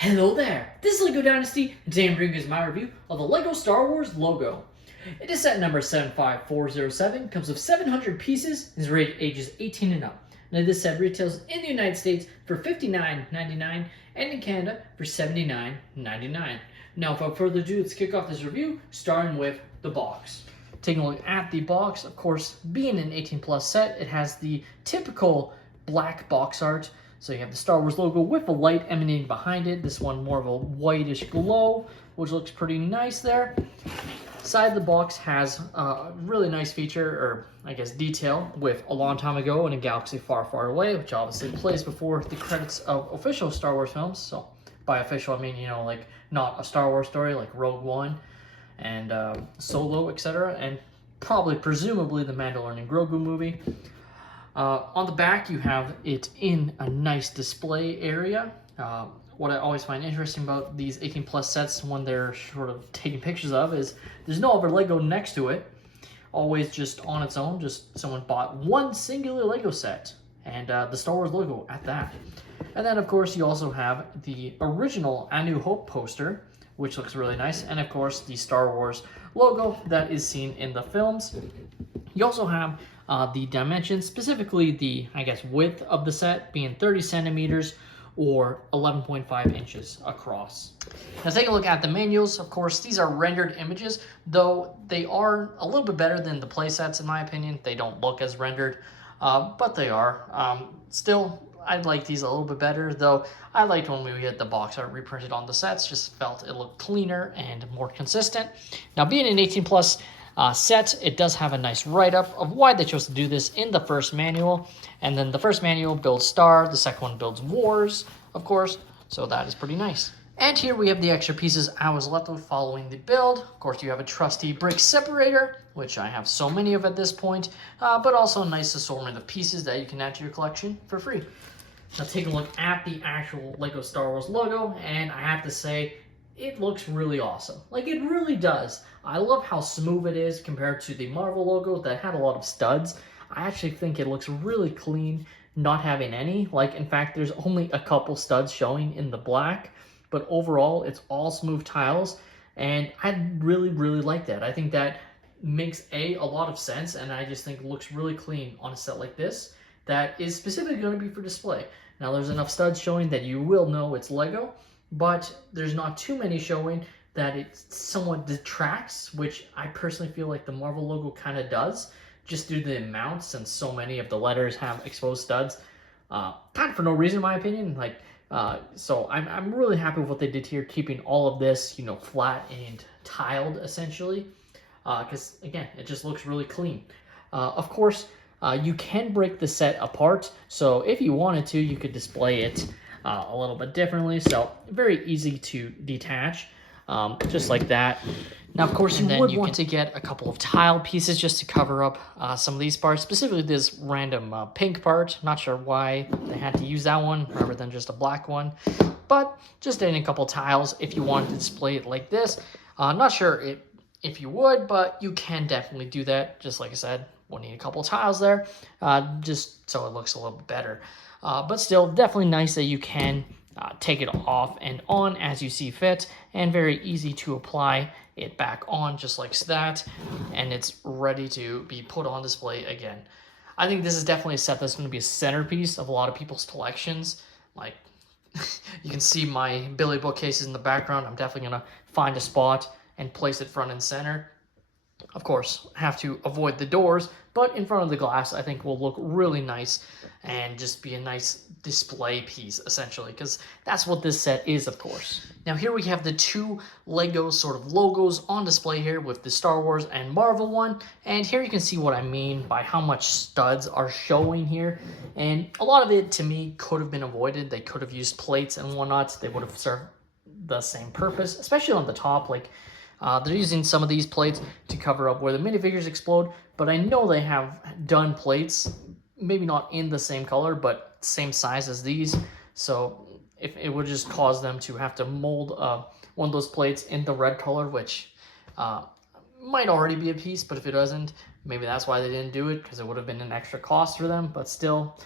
Hello there, this is LEGO Dynasty, and today I'm bringing you my review of the LEGO Star Wars logo. It is set number 75407, comes with 700 pieces, and is rated ages 18 and up. Now this set retails in the United States for $59.99 and in Canada for $79.99. Now without further ado, let's kick off this review, starting with the box. Taking a look at the box, of course, being an 18 plus set, it has the typical black box art. So you have the Star Wars logo with a light emanating behind it. This one more of a whitish glow, which looks pretty nice there. Side of the box has a really nice feature, or I guess detail, with a long time ago in a galaxy far, far away, which obviously plays before the credits of official Star Wars films. So by official, I mean, you know, like not a Star Wars story like Rogue One and Solo, etc. And probably, presumably, the Mandalorian and Grogu movie. On the back, you have it in a nice display area. What I always find interesting about these 18 plus sets when they're sort of taking pictures of is there's no other Lego next to it. Always just on its own, just someone bought one singular Lego set and the Star Wars logo at that. And then of course you also have the original A New Hope poster, which looks really nice. And of course the Star Wars logo that is seen in the films. You also have the dimensions, specifically the, I guess, width of the set being 30 centimeters or 11.5 inches across. Now take a look at the manuals. Of course, these are rendered images, though they are a little bit better than the play sets in my opinion. They don't look as rendered, but they are. Still, I like these a little bit better, though I liked when we get the box art reprinted on the sets. Just felt it looked cleaner and more consistent. Now being an 18 plus set, it does have a nice write-up of why they chose to do this in the first manual. And then the first manual builds Star, the second one builds Wars, of course, so that is pretty nice. And here we have the extra pieces I was left with following the build. Of course, you have a trusty brick separator, which I have so many of at this point, but also a nice assortment of pieces that you can add to your collection for free. Now take a look at the actual LEGO Star Wars logo, and I have to say, it looks really awesome. Like, it really does. I love how smooth it is compared to the Marvel logo that had a lot of studs. I actually think it looks really clean, not having any. Like, in fact, there's only a couple studs showing in the black, but overall, it's all smooth tiles, and I really, really like that. I think that makes a lot of sense, and I just think it looks really clean on a set like this that is specifically going to be for display. Now, there's enough studs showing that you will know it's Lego, but there's not too many showing that it somewhat detracts, which I personally feel like the Marvel logo kind of does, just due to the amount, since so many of the letters have exposed studs, kind of for no reason in my opinion. Like, so I'm really happy with what they did here, keeping all of this, you know, flat and tiled essentially, because again, it just looks really clean. Of course, you can break the set apart, so if you wanted to, you could display it a little bit differently, so very easy to detach, just like that. Now, of course, you would want to get a couple of tile pieces just to cover up some of these parts, specifically this random pink part. Not sure why they had to use that one rather than just a black one, but just adding a couple tiles if you wanted to display it like this. Not sure if you would, but you can definitely do that. Just like I said, we'll need a couple of tiles there, just so it looks a little bit better. But still, definitely nice that you can take it off and on as you see fit, and very easy to apply it back on just like that, and it's ready to be put on display again. I think this is definitely a set that's going to be a centerpiece of a lot of people's collections. Like, you can see my Billy bookcases in the background. I'm definitely going to find a spot and place it front and center. Of course, have to avoid the doors, but in front of the glass, I think will look really nice and just be a nice display piece, essentially, because that's what this set is, of course. Now, here we have the two LEGO sort of logos on display here with the Star Wars and Marvel one, and here you can see what I mean by how much studs are showing here, and a lot of it, to me, could have been avoided. They could have used plates and whatnot. They would have served the same purpose, especially on the top, like, they're using some of these plates to cover up where the minifigures explode, but I know they have done plates, maybe not in the same color, but same size as these, so if it would just cause them to have to mold one of those plates in the red color, which might already be a piece, but if it doesn't, maybe that's why they didn't do it, because it would have been an extra cost for them, but still,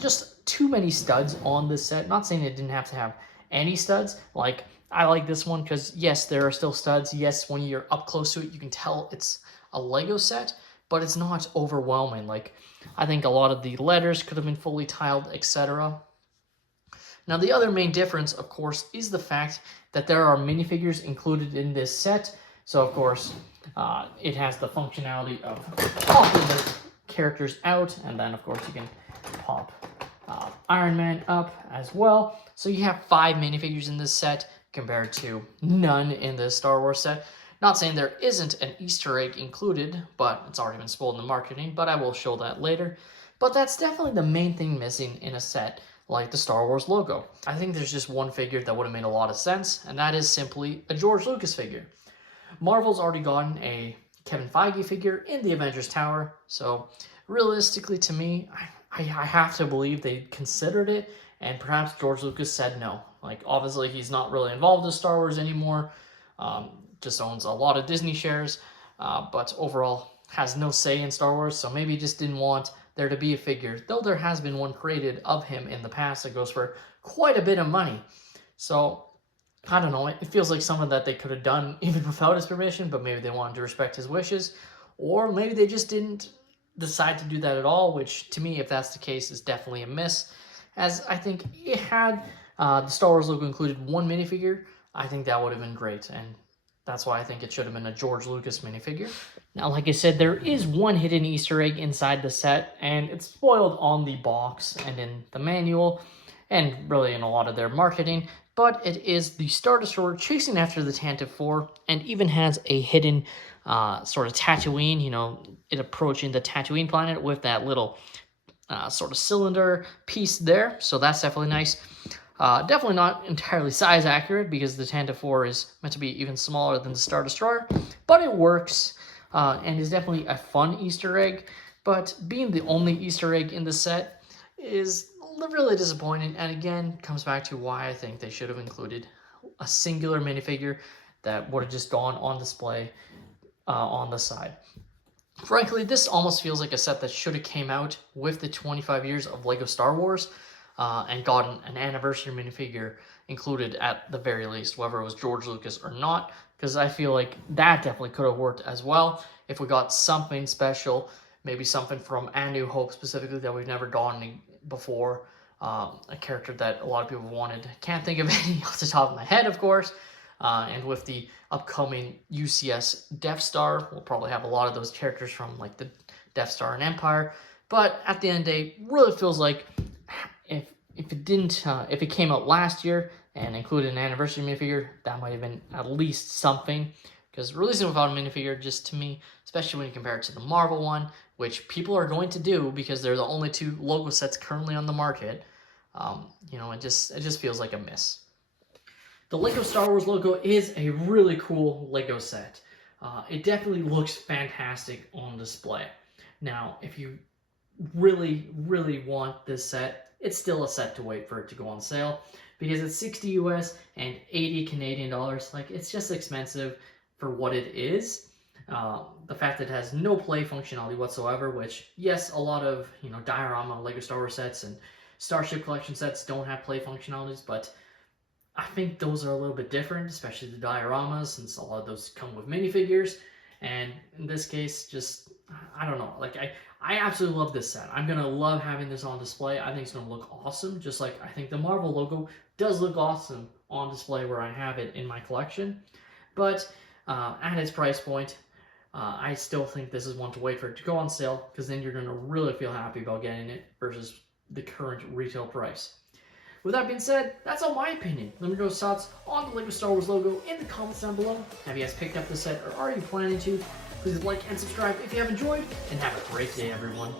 just too many studs on this set. Not saying it didn't have to have any studs. Like, I like this one because, yes, there are still studs. Yes, when you're up close to it, you can tell it's a Lego set, but it's not overwhelming. Like, I think a lot of the letters could have been fully tiled, etc. Now, the other main difference, of course, is the fact that there are minifigures included in this set. So, of course, it has the functionality of popping the characters out, and then, of course, you can pop Iron Man up as well. So you have 5 minifigures in this set compared to none in the Star Wars set. Not saying there isn't an Easter egg included, but it's already been spoiled in the marketing, but I will show that later. But that's definitely the main thing missing in a set like the Star Wars logo. I think there's just one figure that would have made a lot of sense, and that is simply a George Lucas figure. Marvel's already gotten a Kevin Feige figure in the Avengers Tower, so realistically to me, I have to believe they considered it, and perhaps George Lucas said no. Like, obviously he's not really involved in Star Wars anymore, just owns a lot of Disney shares, but overall has no say in Star Wars, so maybe he just didn't want there to be a figure, though there has been one created of him in the past that goes for quite a bit of money. So, I don't know, it feels like something that they could have done even without his permission, but maybe they wanted to respect his wishes, or maybe they just didn't decide to do that at all, which to me, if that's the case, is definitely a miss, as I think it had the Star Wars logo included one minifigure, I think that would have been great, and that's why I think it should have been a George Lucas minifigure. Now, like I said, there is one hidden Easter egg inside the set, and it's spoiled on the box and in the manual, and really in a lot of their marketing, but it is the Star Destroyer chasing after the Tantive 4, and even has a hidden sort of Tatooine, you know, it approaching the Tatooine planet with that little sort of cylinder piece there, so that's definitely nice. Definitely not entirely size accurate because the Tantive 4 is meant to be even smaller than the Star Destroyer, but it works and is definitely a fun Easter egg. But being the only Easter egg in the set is really disappointing, and again comes back to why I think they should have included a singular minifigure that would have just gone on display on the side. Frankly, this almost feels like a set that should have came out with the 25 years of LEGO Star Wars and gotten an anniversary minifigure included at the very least, whether it was George Lucas or not, because I feel like that definitely could have worked as well if we got something special, maybe something from A New Hope specifically that we've never gotten before, a character that a lot of people wanted. Can't think of any off the top of my head, of course. And with the upcoming UCS Death Star, we'll probably have a lot of those characters from like the Death Star and Empire. But at the end of the day, really feels like if it came out last year and included an anniversary minifigure, that might have been at least something. Because releasing without a minifigure, just to me, especially when you compare it to the Marvel one, which people are going to do because they're the only 2 logo sets currently on the market, you know, it just feels like a miss. The LEGO Star Wars logo is a really cool LEGO set. It definitely looks fantastic on display. Now, if you really, really want this set, it's still a set to wait for it to go on sale because it's 60 US and 80 Canadian dollars. Like, it's just expensive for what it is. The fact that it has no play functionality whatsoever, which, yes, a lot of, you know, diorama LEGO Star Wars sets and Starship Collection sets don't have play functionalities, but I think those are a little bit different, especially the dioramas, since a lot of those come with minifigures. And in this case, just, I don't know, like, I absolutely love this set. I'm going to love having this on display. I think it's going to look awesome, just like I think the Marvel logo does look awesome on display where I have it in my collection. But at its price point, I still think this is one to wait for it to go on sale, because then you're going to really feel happy about getting it versus the current retail price. With that being said, that's all my opinion. Let me know your thoughts on the LEGO Star Wars logo in the comments down below. Have you guys picked up the set, or are you planning to? Please like and subscribe if you have enjoyed, and have a great day, everyone.